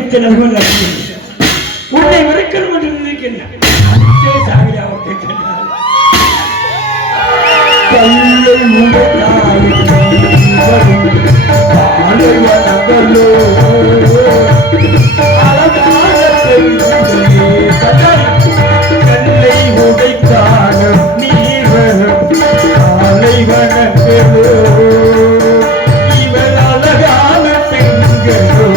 நினைத்து நல்குள்ள உன்னை வெறுக்கணும் என்று நினைக்கின்றேன். கல்லை உடைத்தான நீர் வனங்களோ இவள் அழகான பெண்களோ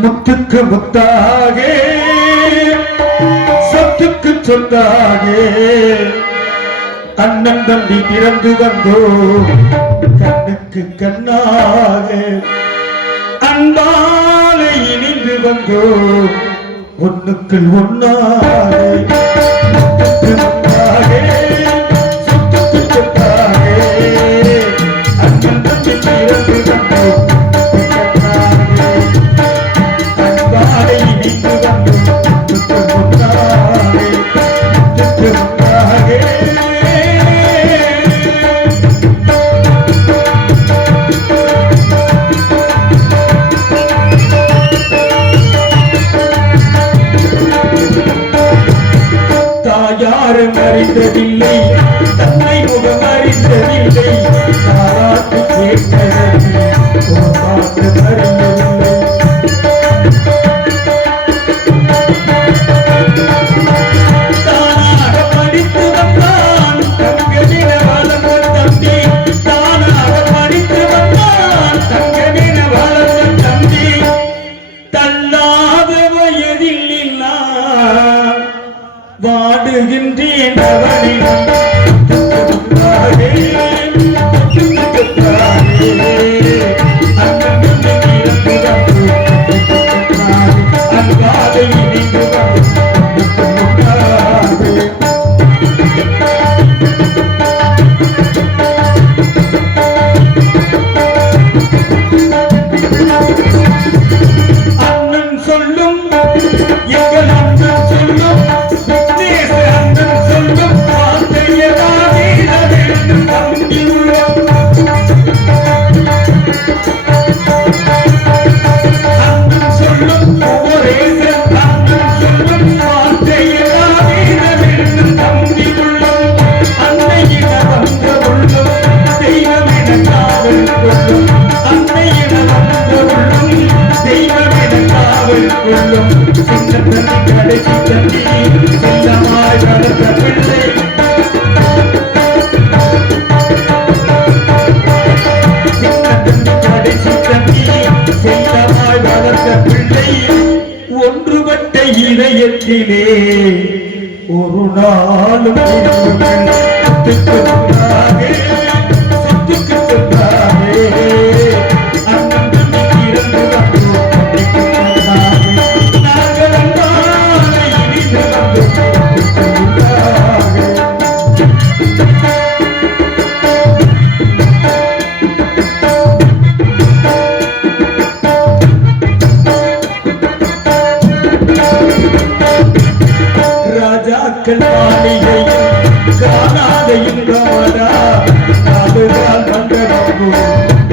முத்துக்கு முத்தாக சொத்துக்கு சொத்தாக அண்ணன் தம்பி பிறந்து வந்தோ கண்ணுக்கு கண்ணாக அன்பால இணைந்து வந்தோ ஒண்ணுக்குள் ஒன்னாக முத்துக்கு முத்தாக சொத்துக்கு சொத்தாக அண்ணன் தம்பி பிறந்து வந்தோ தாயாரும் அறிந்ததில்லை தன்னை முகம் அறிந்ததில்லை தாராட்டு கேட்டதில்லை ஒரு பாட்டு அறிந்ததில்லை தானாக படித்து வந்தான் தங்கதின வளர்ந்த தம்பி தானாக படித்து வந்தான் தங்கதின வளர்ந்த தம்பி தள்ளாத வயதில் இல்லா வாடுகின்றேன் அவனிடம் அண்ணன் சொல்லும் எங்கள் அண்ணன் சொல்லும் அண்ணன் சொல்லும் வார்த்தையதானே தம்பி உள்ளோம் அண்ணன் சொல்லும் ஒரே அண்ணன் சொல்லும் வார்த்தையதானே தம்பி உள்ளோம் அன்னையிட வந்த உள்ளம் தெய்வம் என காவல் கொள்ளும் அன்னையிட வந்த உள்ளம் தெய்வம் என காவல் கொள்ளும் சின்ன தண்ணி கடைசி தண்ணி செல்லமாய் வளர்ந்த பிள்ளை சின்ன தண்ணி கடைசி தண்ணி செல்லமாய் வளர்ந்த பிள்ளை ஒன்றுபட்ட இதயத்திலே ஒரு நாளும் சொத்துக்கு சொத்தாகே அண்ணன் தம்பி இறந்து ராஜாக்கள் மாளிகையும் காணாத இன்பமடா நாடுகால் மண்டபமும்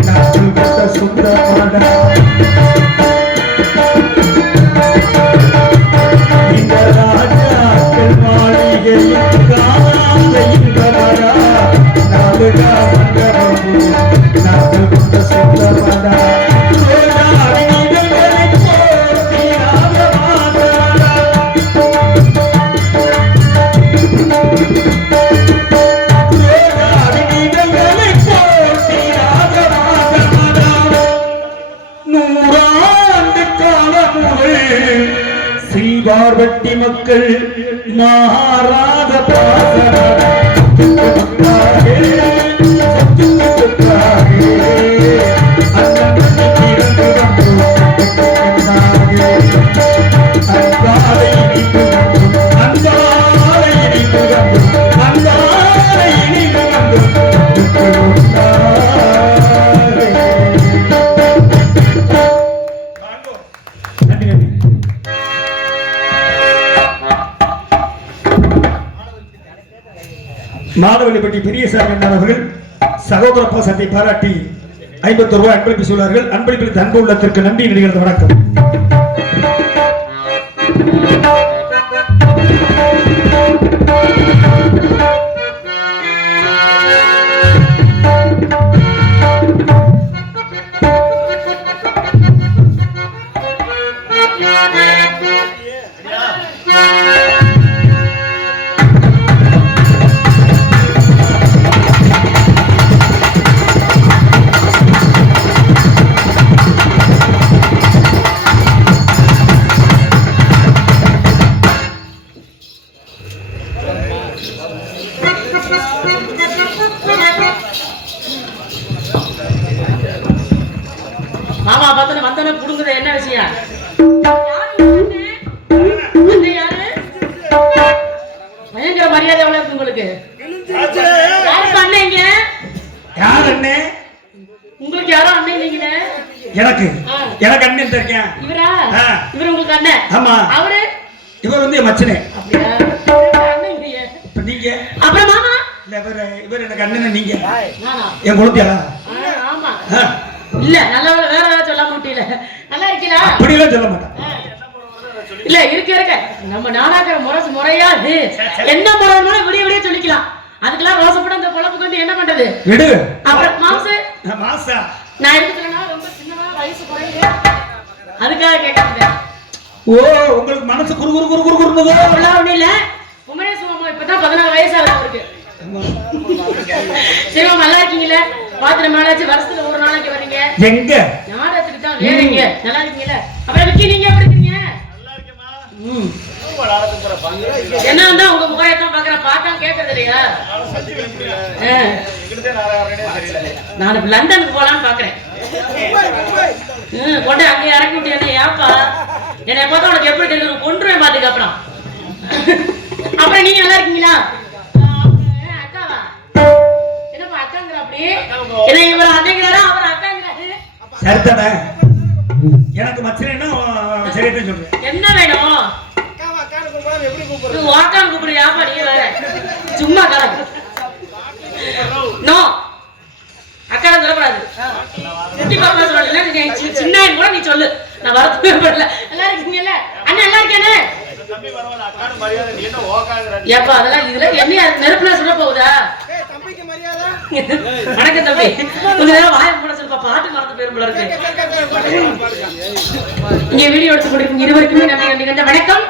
நாட்டு கட்ட சுந்தரமடா இந்த ராஜாக்கள் மாளிகையும் காணாத இன்பமடா நாடுகால் மண்டபமும் நாட்டு கட்ட சுந்தரமடா கோடாரி இதழ்களை போர்த்தி ராகமாதடா பட்டி மக்கள் மாறாத மாதவள்ளிப்பட்டி பெரியசாமி அவர்கள் சகோதர பாசத்தை பாராட்டி 51 ரூபாய் அன்பளிப்பு சொல்வார்கள். அன்பளிப்பில் அன்பு உள்ளத்திற்கு நன்றி நினைக்கிறது. வணக்கம். மாமா பார்த்தன வந்தன புடுங்குது என்ன விஷயம்? பயங்கர மரியாதை எவ்வளவு இருக்கு உங்களுக்கு? யாருக்கு அண்ணன்? யார் அண்ணன்? உங்களுக்கு யாரோ அண்ணன் இல்லைங்கண்ணே. எனக்கு அண்ணன் இருக்கேன். இவரா? இவர் உங்களுக்கு அண்ணன்? ஆமா. அவரு? இவர் வந்து என் மச்சனே. அப்படியா? அண்ணன் இல்லையே. இப்ப நீங்க? அப்புறம் மாமா? இல்ல இவர் எனக்கு அண்ணன். நீங்க? நானா? என் குழந்தையா? ஆமா. இல்ல நல்ல வேற ஏதாவது சொல்ல முடியல. நல்லா இருக்கீங்களா? அப்படிலாம் சொல்ல மாட்டேன். இல்ல இருக்க நம்ம நாடாக்கிற முறையா என்ன முறைனால விடிய சொல்லிக்கலாம். அதுக்கெல்லாம் ரோசப்பட அந்த குழம்புக்கு வந்து என்ன பண்றது? விடு. அப்புறம் மாசா நான் எடுத்துட்டேன்னா ரொம்ப சின்னதா வயசு குறையுது. அதுக்காக கேட்கறேன். ஓ உங்களுக்கு மனசு குறுகுறுன்னதோ? அவ்வளவு ஒண்ணு இல்ல. உமரே சும்மா இப்பதான் 16 வயசு ஆகுது அவருக்கு. சரி நல்லா இருக்கீங்களா? பாத்திர மேலாச்சு வருஷத்துல ஒரு நாளைக்கு வரீங்க. எங்க? நாடகத்துக்கு தான் வேறீங்க. நல்லா இருக்கீங்களா? அப்புறம் விக்கி நீங்க எப்படி இருக்கீங்க? நல்லா இருக்கேம்மா. என்ன வந்தா உங்க முகரையத்தான் பாக்குறேன். பார்க்காம கேட்கறது இல்லையா? நான் இப்ப லண்டனுக்கு போலான்னு பாக்குறேன். கொண்டு அங்கே இறக்கி விட்டு என்ன ஏப்பா என்னை பார்த்தா உனக்கு எப்படி தெரியும்? கொண்டுருவேன் பாத்துக்கு. அப்புறம் நீங்க நல்லா இருக்கீங்களா? அக்காவா? என்னப்பா அக்காங்கிற அப்படி என்ன? இவர் அண்ணங்கிறாரா அவர் அக்காங்கிறாரு? சரிதானே? எனக்கு மச்சனா சரியா சொல்றேன். என்ன வேணும்? வாக்கான் கூப்பிடு. யாப்பா நீ வேற சும்மா கலக்கு. நோ அக்கா சொல்லக்கூடாது. குட்டி பாப்பா சொல்லல. சின்ன கூட நீ சொல்லு. நான் வரவே படல. நல்லா இருக்கீங்கல்ல? அண்ணா நல்லா இருக்கேனே? ஏப்பா அதெல்லாம் இதுல என்ன நெருப்புல சொல்ல போகுதா? வணக்கம் தம்பி. கொஞ்ச நேரம் வாயை கூட சொல்லுப்பா. பாட்டு மறந்து பேரும் போல இருக்கு. இங்க வீடியோ எடுத்து கொடுக்கும் இருவருக்குமே நன்றி. வணக்கம்.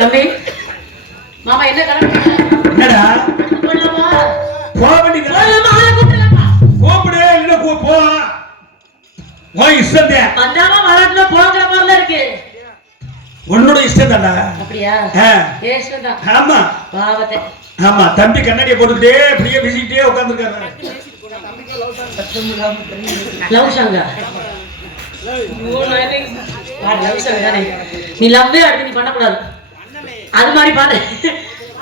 தம்பி மாமா என்ன கிளம்பி என்னடா போடலாமா போக வேண்டியது போடலாமா ஆளை கூப்பிடலாமா கூப்பிடு இல்ல போ உன் இஷ்டம் தான் வந்தாவா வராதுல போங்கிற மாதிரில இருக்கு உன்னோட இஷ்டம் தான்டா அப்படியா இஷ்டம் தான் ஆமா பாவத்தை ஆமா தம்பி கண்ணாடியை போட்டுக்கிட்டே அப்படியே வீசிக்கிட்டே உட்காந்துருக்காரு லவ் சாங்கா லவ் சாங் தானே நீ லவ்வே அடுத்து நீ பண்ணக்கூடாது அது மாதிரி பாரு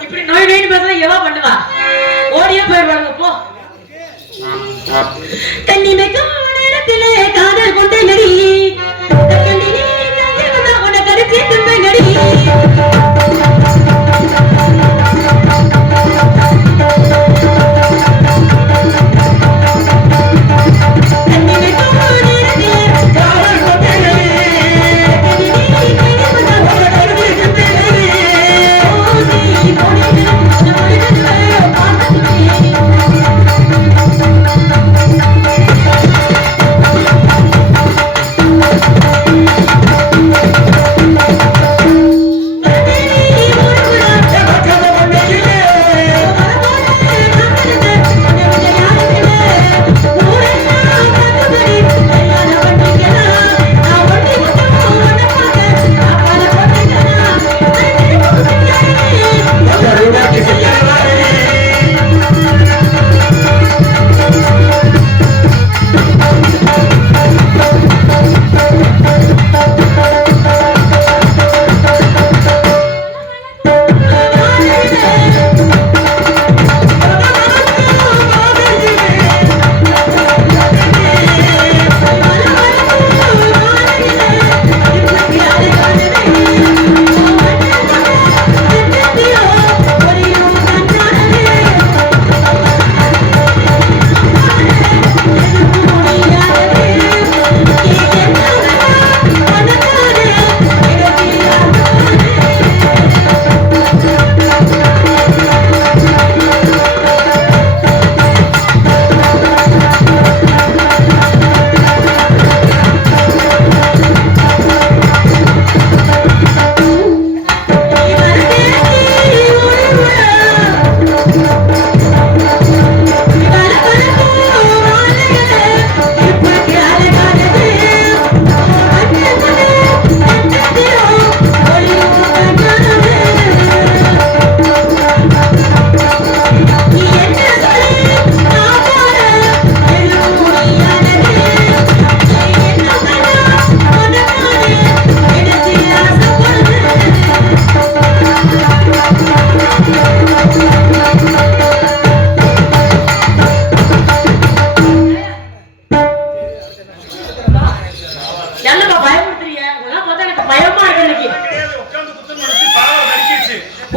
இப்படி நோய் நோய் பேசுறா எவா பண்ணுவா ஓடியே போயிடுவாங்க போ தண்ணி மேய்க்கும் நேரத்திலே காதல் கொண்டே நடி கடிச்சு துன்பை நடி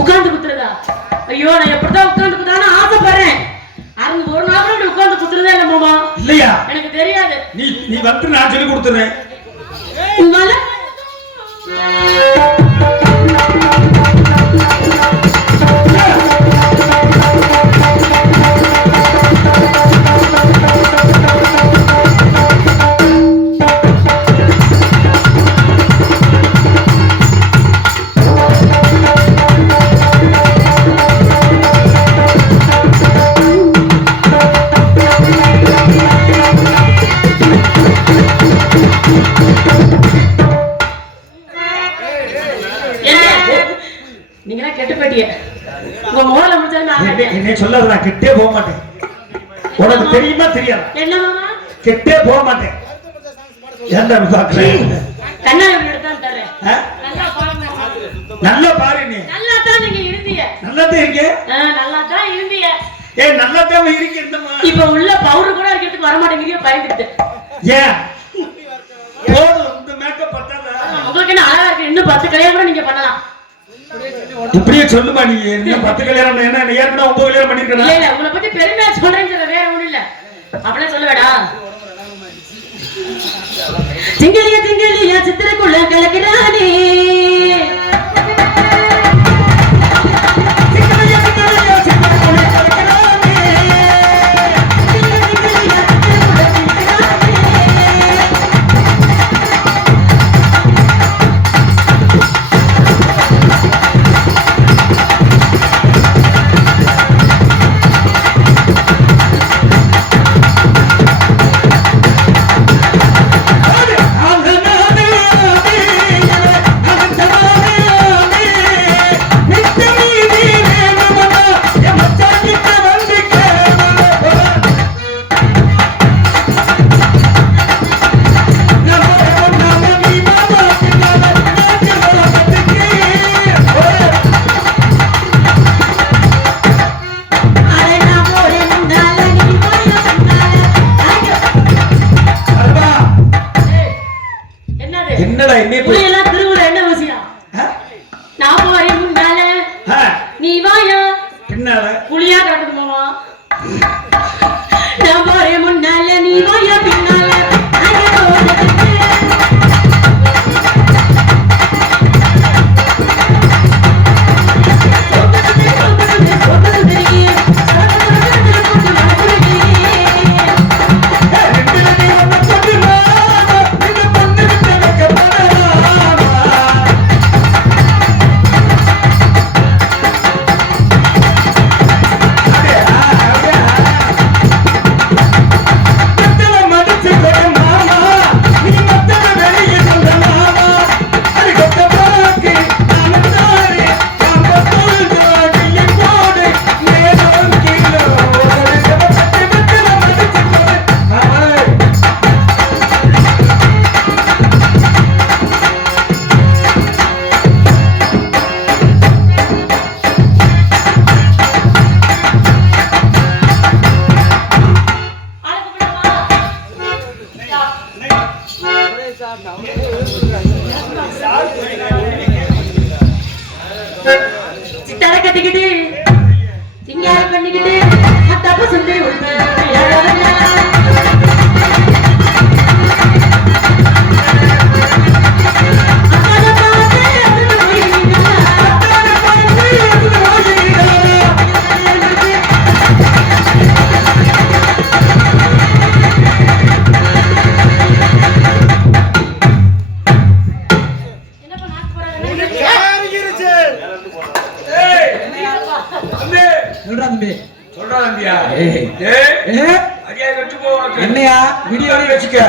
உட்கார்ந்து குத்துறதா? ஐயோ நான் எப்படிதான் உட்கார்ந்து குத்தானு ஆசைப்படுறேன். அது ஒரு நாள் கூட உட்கார்ந்து குத்துறதே இல்ல மாமா. இல்லையா? எனக்கு தெரியாது. நீ வந்து நான் சொல்லி கொடுத்துறேன். உங்களால நீங்க கெட்டு போயிட்டீங்க. உங்க மோள முடிச்சாலும் நான் என்ன சொல்லாத, நான் கெட்டே போக மாட்டேன். உனக்கு தெரியுமா தெரியாது? என்ன மாமா? கெட்டே போக மாட்டேன். ஏன்டா பாக்குறேன்? கண்ணாடி எடுத்து தரேன். நல்லா பாருங்க. நல்லா பாரு நீ. நல்லா தான் நீங்க இருந்தீங்க. நல்லா தான் இருக்கே. நல்லா தான் இருந்தீங்க. ஏய் நல்லா தான் இருக்கே என்னமா? இப்ப உள்ள பவுடர் கூட இருக்கிறதுக்கு வர மாட்டேங்கறியோ பயந்துட்டு. ஏன்? போதும் இந்த மேக்கப் பத்தாத. உங்களுக்கு என்ன அழகா இருக்கு. இன்னும் 10 கல்யாணம் கூட நீங்க பண்ணலாம். இப்படியே சொல்லுமா நீ? என்ன 10 கல்யாணம் என்ன ஏற்கனவே 9 கல்யாணம் பண்ணிருக்கேன். இல்ல இல்ல உங்களை பத்தி பெருமையா சொல்றேன்னு வேற ஒண்ணும் இல்ல. அப்படியே சொல்லுவேடா. திங்களிய சித்திரக்குள்ள கலக்குறானே. நீ வாயா பின்னால புளியா கிடக்குது மாமா நான் போறேன் முன்னால நீ வாயா பின்னால சித்தார கட்டிக்கிட்டு சிங்கார பண்ணிக்கிட்டு தப்பு சொல்லி என்னையா வீடியோ வச்சுக்க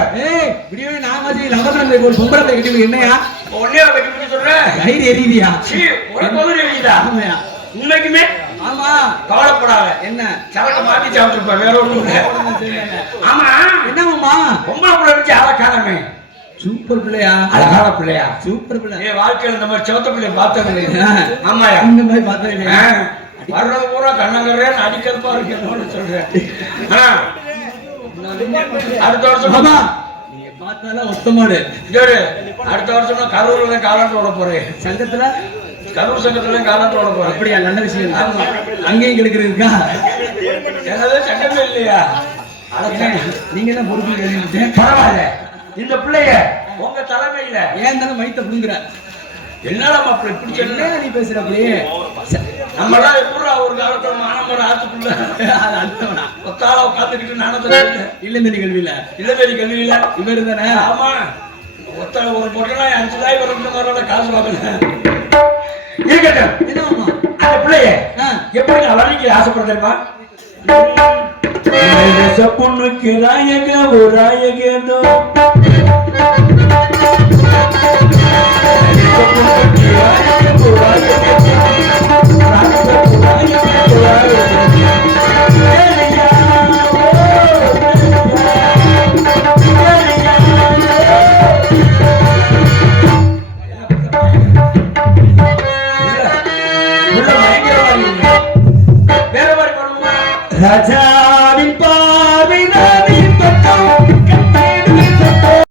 வீடியோ நான் மாதிரி லவகன் ஒரு பொம்பளை கட்டி என்னையா ஒண்ணே கட்டி சொல்றேன் கைது எரியுதியா ஆமாயா உண்மைக்குமே ஆமா கவலைப்படாத என்ன சரக்கு மாத்தி சாப்பிட்டுருப்ப வேற ஒண்ணும் ஆமா என்னமாமா பொம்பளை பிள்ளை வச்சு ஆள காணமே சூப்பர் பிள்ளையா அழகான பிள்ளையா சூப்பர் பிள்ளை என் வாழ்க்கையில இந்த மாதிரி சோத்த பிள்ளைய பார்த்தது ஆமாயா இந்த மாதிரி பார்த்தது இல்லையா வர்றது பூரா கண்ணங்கரே அடிக்கிறப்பா இருக்கணும்னு சொல்றேன் அடுத்த வருஷம் நீங்க பார்த்தாலும் ஒத்தமாடு அடுத்த வருஷம் கரூர்ல காலாண்டு ஓட போறேன் சங்கத்துல கரூர் சங்கத்துல காலாண்டு ஓட போறேன் அப்படியா நல்ல விஷயம் அங்கேயும் கிடைக்கிறதுக்கா என்னது சங்கமே இல்லையா நீங்க தான் பொறுப்பு பரவாயில்ல இந்த பிள்ளைய உங்க தலைமையில ஏன் தானே மைத்த புடுங்குற என்னடா மாப்பிள்ள இப்படி சொல்ல நீ பேசுற அப்படியே நம்மளாம் எப்படி ஒரு காலத்துல மானமர ஆத்துக்குள்ள அழுத்தவனா ஒத்தால உட்காந்துக்கிட்டு நானத்துல இல்ல இந்த நிகழ்வில இல்ல இந்த கல்வியில இவர் தானே ஆமா ஒத்த ஒரு பொட்டனா 5000 வரணுங்கிறோட காசு வாங்கல இருக்கட்டும் என்னமா அந்த பிள்ளைய எப்படி நான் வர்ணிக்க ஆசைப்படுறேன்மா பொண்ணுக்கு ராயக ஒரு ராயகேதோ ராஜாவின்